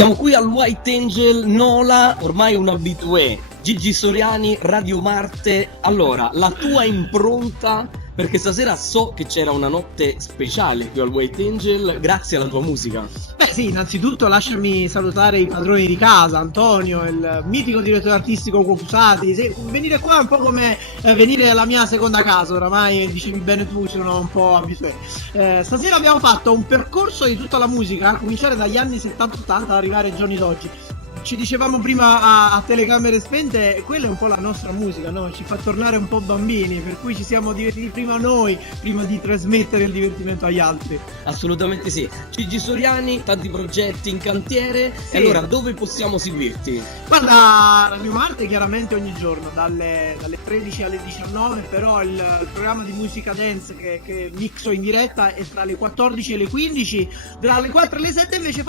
Siamo qui al White Angel, Nola, ormai un abitué, Gigi Soriani, Radio Marte. Allora, la tua impronta, perché stasera so che c'era una notte speciale qui al White Angel grazie alla tua musica. Beh sì, innanzitutto lasciami salutare i padroni di casa, Antonio, il mitico direttore artistico Cofusati. Venire qua è un po' come venire alla mia seconda casa, oramai dicevi bene tu, sono un po' abituato. Stasera abbiamo fatto un percorso di tutta la musica, a cominciare dagli anni 70-80 ad arrivare ai giorni d'oggi. Ci dicevamo prima a telecamere spente, quella è un po' la nostra musica, no? Ci fa tornare un po' bambini, per cui ci siamo divertiti prima noi, prima di trasmettere il divertimento agli altri. Assolutamente sì. Gigi Soriani, tanti progetti in cantiere. Sì. E allora, dove possiamo seguirti? Guarda, Radio Marte chiaramente ogni giorno, dalle 13 alle 19, però il programma di musica dance che mixo in diretta è tra le 14 e le 15, dalle 4 alle 7 invece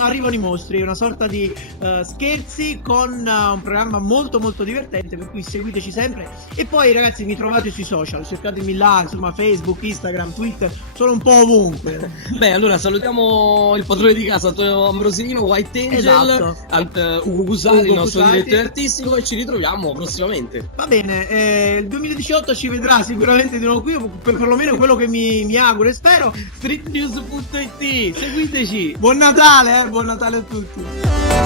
Arrivano i mostri, una sorta di scherzi con un programma molto molto divertente, per cui seguiteci sempre. E poi ragazzi, mi trovate sui social, cercatemi là, insomma, Facebook, Instagram, Twitter, sono un po' ovunque. Beh, allora salutiamo il padrone di casa, Ambrosino, White Angel, Esatto. Ugo Cusati, il nostro Cusati, direttore artistico, e ci ritroviamo prossimamente. Va bene, il 2018 ci vedrà sicuramente di nuovo qui, perlomeno quello che mi auguro e spero. Streetnews.it, seguiteci. Buon Natale a tutti.